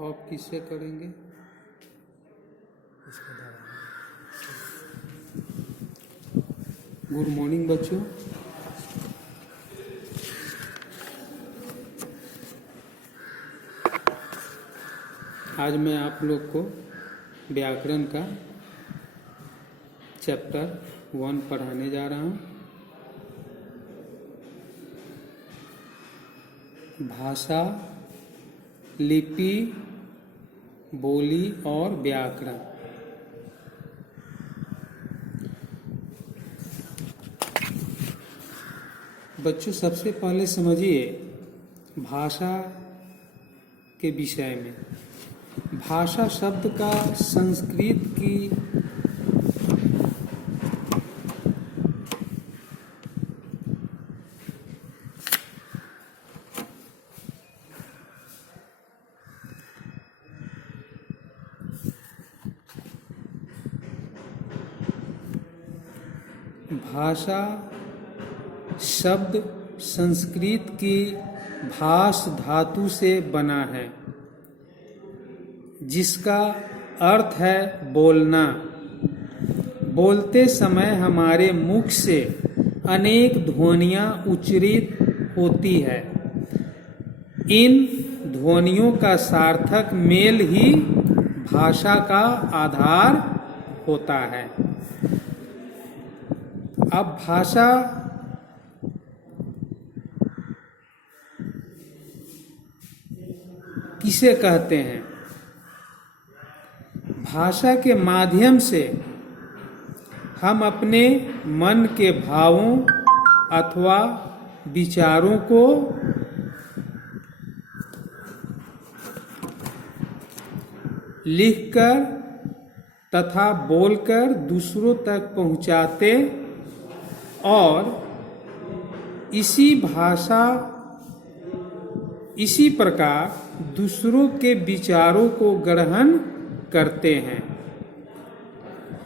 Of किससे करेंगे? Good morning बच्चों। आज मैं आप लोग को व्याकरण का चैप्टर 1 पढ़ाने जा रहा हूँ। भाषा, लिपि, बोली और व्याकरण। बच्चों, सबसे पहले समझिए भाषा के विषय में। भाषा शब्द का संस्कृत की भाषा शब्द संस्कृत की भाष धातु से बना है, जिसका अर्थ है बोलना। बोलते समय हमारे मुख से अनेक ध्वनियाँ उच्चारित होती है। इन ध्वनियों का सार्थक मेल ही भाषा का आधार होता है। अब भाषा किसे कहते हैं? भाषा के माध्यम से हम अपने मन के भावों अथवा विचारों को लिखकर तथा बोलकर दूसरों तक पहुंचाते और इसी प्रकार दूसरों के विचारों को ग्रहण करते हैं।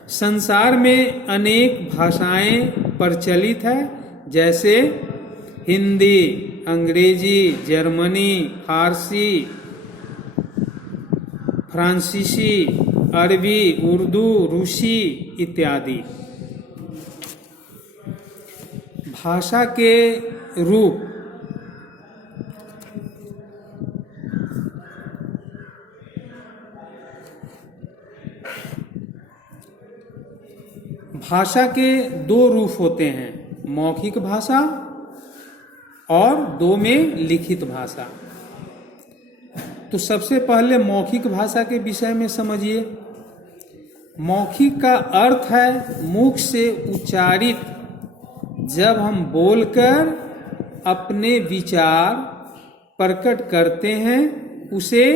संसार में अनेक भाषाएं प्रचलित है, जैसे हिंदी, अंग्रेजी, जर्मनी, फारसी, फ्रांसीसी, अरबी, उर्दू, रूसी इत्यादि। भाषा के रूप भाषा के 2 रूप होते हैं, मौखिक भाषा और 2 में लिखित भाषा। तो सबसे पहले मौखिक भाषा के विषय में समझिए। मौखिक का अर्थ है मुख से उच्चारित। जब हम बोलकर अपने विचार प्रकट करते हैं, उसे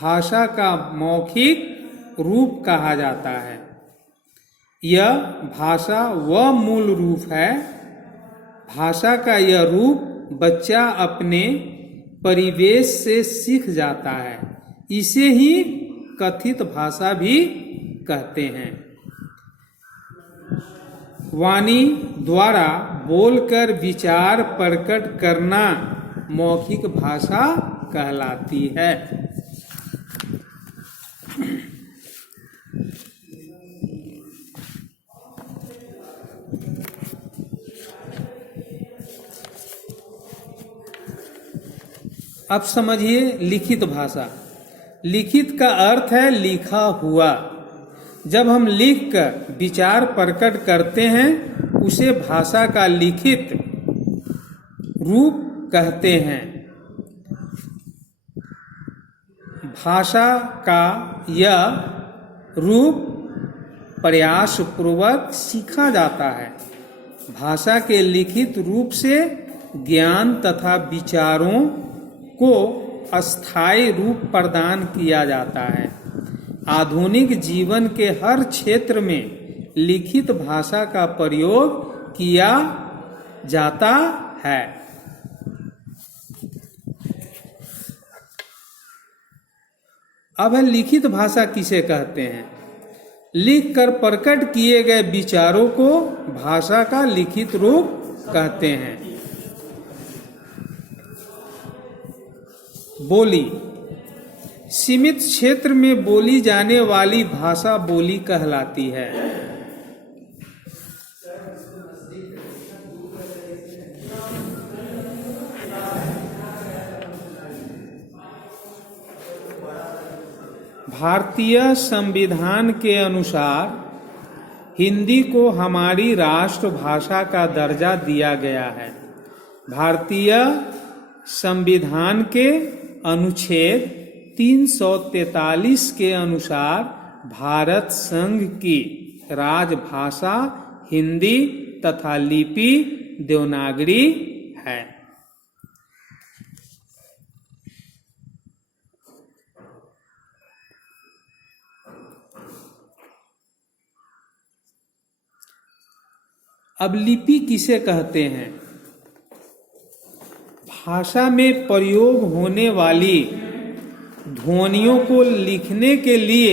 भाषा का मौखिक रूप कहा जाता है। यह भाषा वह मूल रूप है। भाषा का यह रूप बच्चा अपने परिवेश से सीख जाता है। इसे ही कथित भाषा भी कहते हैं। वाणी द्वारा बोलकर विचार प्रकट करना मौखिक भाषा कहलाती है। अब समझिए लिखित भाषा। लिखित का अर्थ है लिखा हुआ। जब हम लिखकर विचार प्रकट करते हैं, उसे भाषा का लिखित रूप कहते हैं। भाषा का यह रूप प्रयास पूर्वक सीखा जाता है। भाषा के लिखित रूप से ज्ञान तथा विचारों को अस्थायी रूप प्रदान किया जाता है। आधुनिक जीवन के हर क्षेत्र में लिखित भाषा का प्रयोग किया जाता है। अब लिखित भाषा किसे कहते हैं? लिखकर प्रकट किए गए विचारों को भाषा का लिखित रूप कहते हैं। बोली सीमित क्षेत्र में बोली जाने वाली भाषा बोली कहलाती है। भारतीय संविधान के अनुसार हिंदी को हमारी राष्ट्रभाषा का दर्जा दिया गया है। भारतीय संविधान के अनुच्छेद 343 के अनुसार भारत संघ की राजभाषा हिंदी तथा लिपि देवनागरी है। अब लिपि किसे कहते हैं? भाषा में प्रयोग होने वाली ध्वनियों को लिखने के लिए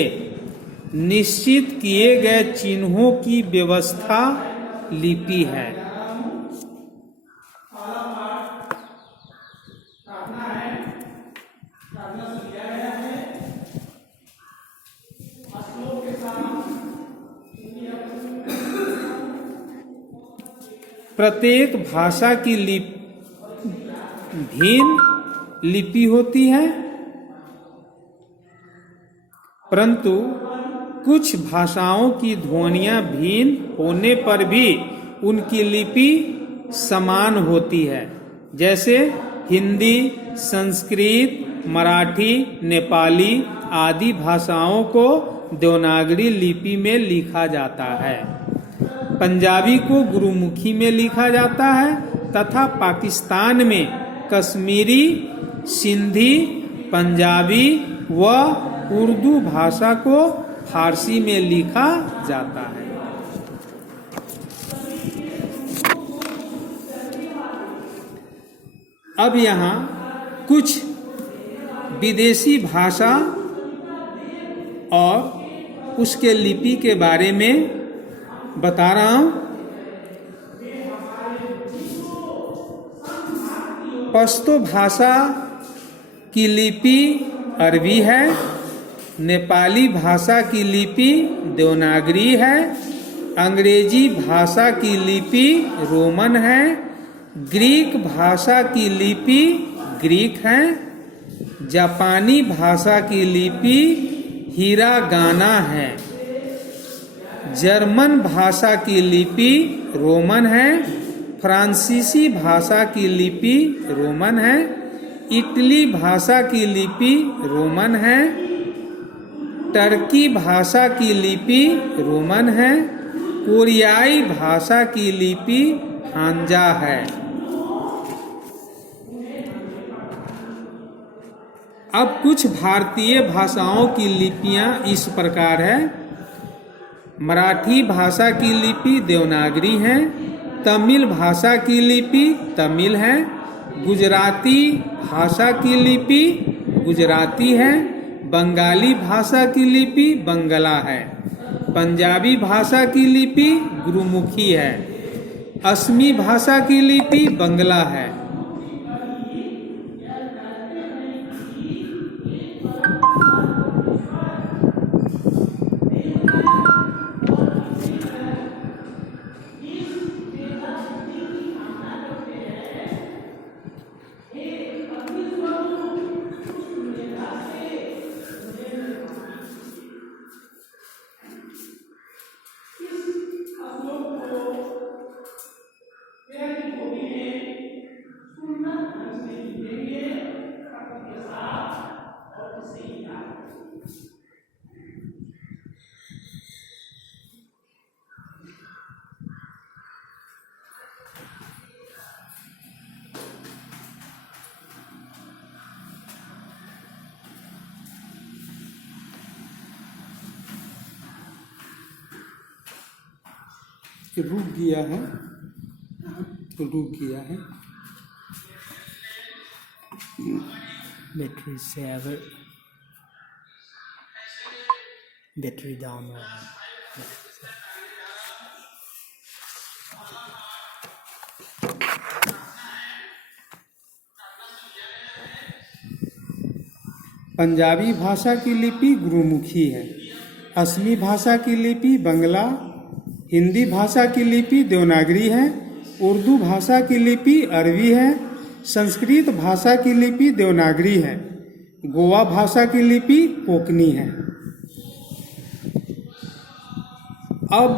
निश्चित किए गए चिन्हों की व्यवस्था लिपि है। प्रत्येक भाषा की भिन्न लिपि होती है, परंतु कुछ भाषाओं की ध्वनियां भिन्न होने पर भी उनकी लिपि समान होती है। जैसे हिंदी, संस्कृत, मराठी, नेपाली आदि भाषाओं को देवनागरी लिपि में लिखा जाता है। पंजाबी को गुरुमुखी में लिखा जाता है तथा पाकिस्तान में कश्मीरी, सिंधी, पंजाबी व उर्दू भाषा को फारसी में लिखा जाता है। अब यहाँ कुछ विदेशी भाषा और उसके लिपि के बारे में बता रहा हूं। पश्तो भाषा की लिपि अरबी है। नेपाली भाषा की लिपि देवनागरी है। अंग्रेजी भाषा की लिपि रोमन है। ग्रीक भाषा की लिपि ग्रीक है। जापानी भाषा की लिपि हिरागाना है। जर्मन भाषा की लिपि रोमन है। फ्रांसीसी भाषा की लिपि रोमन है। इटली भाषा की लिपि रोमन है। टर्की भाषा की लिपि रोमन है। कोरियाई भाषा की लिपि हांजा है। अब कुछ भारतीय भाषाओं की लिपियां इस प्रकार है। मराठी भाषा की लिपि देवनागरी है। तमिल भाषा की लिपि तमिल है। गुजराती भाषा की लिपि गुजराती है। बंगाली भाषा की लिपि बंगला है। पंजाबी भाषा की लिपि गुरुमुखी है। असमी भाषा की लिपि बंगला है। रुक गया है तो रुक गया है। बैटरी से अगर बैटरी डाउन हो रहा है। पंजाबी भाषा की लिपि गुरुमुखी है। असमी भाषा की लिपि बंगला, हिंदी भाषा की लिपि देवनागरी है, उर्दू भाषा की लिपि अरबी है, संस्कृत भाषा की लिपि देवनागरी है, गोवा भाषा की लिपि कोंकणी है। अब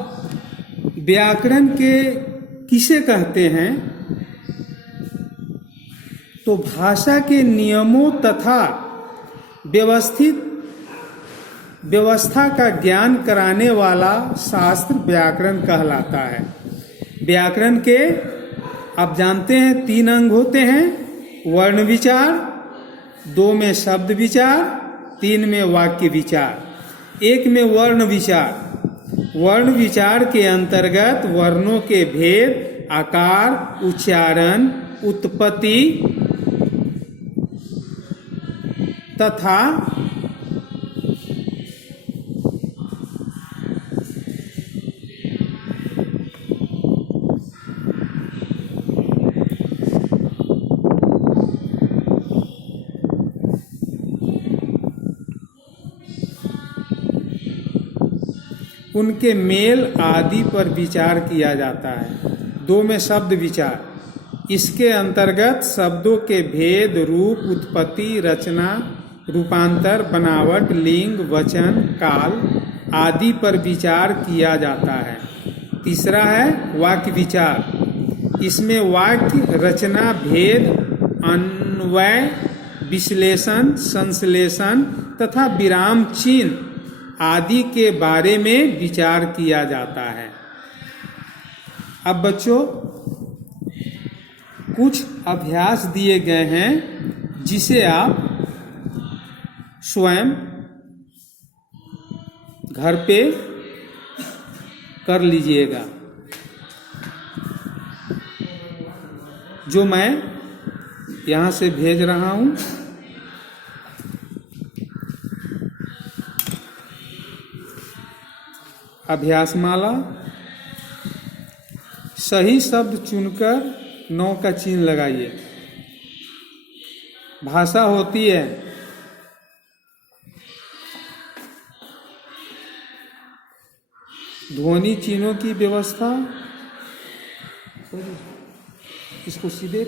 व्याकरण के किसे कहते हैं? तो भाषा के नियमों तथा व्यवस्था का ज्ञान कराने वाला शास्त्र व्याकरण कहलाता है। व्याकरण के आप जानते हैं 3 अंग होते हैं, वर्ण विचार, 2 में शब्द विचार, 3 में वाक्य विचार। 1 में वर्ण विचार। वर्ण विचार के अंतर्गत वर्णों के भेद, आकार, उच्चारण, उत्पत्ति तथा उनके मेल आदि पर विचार किया जाता है। 2 में शब्द विचार। इसके अंतर्गत शब्दों के भेद, रूप, उत्पत्ति, रचना, रूपांतर, बनावट, लिंग, वचन, काल आदि पर विचार किया जाता है। तीसरा है वाक्य विचार। इसमें वाक्य रचना, भेद, अन्वय, विश्लेषण, संश्लेषण तथा विराम चिन्ह आदि के बारे में विचार किया जाता है। अब बच्चों कुछ अभ्यास दिए गए हैं जिसे आप स्वयं घर पे कर लीजिएगा, जो मैं यहाँ से भेज रहा हूँ। अभ्यासमाला। सही शब्द चुनकर 9 का चिन्ह लगाइए। भाषा होती है ध्वनि चिन्हों की व्यवस्था। इसको सीधे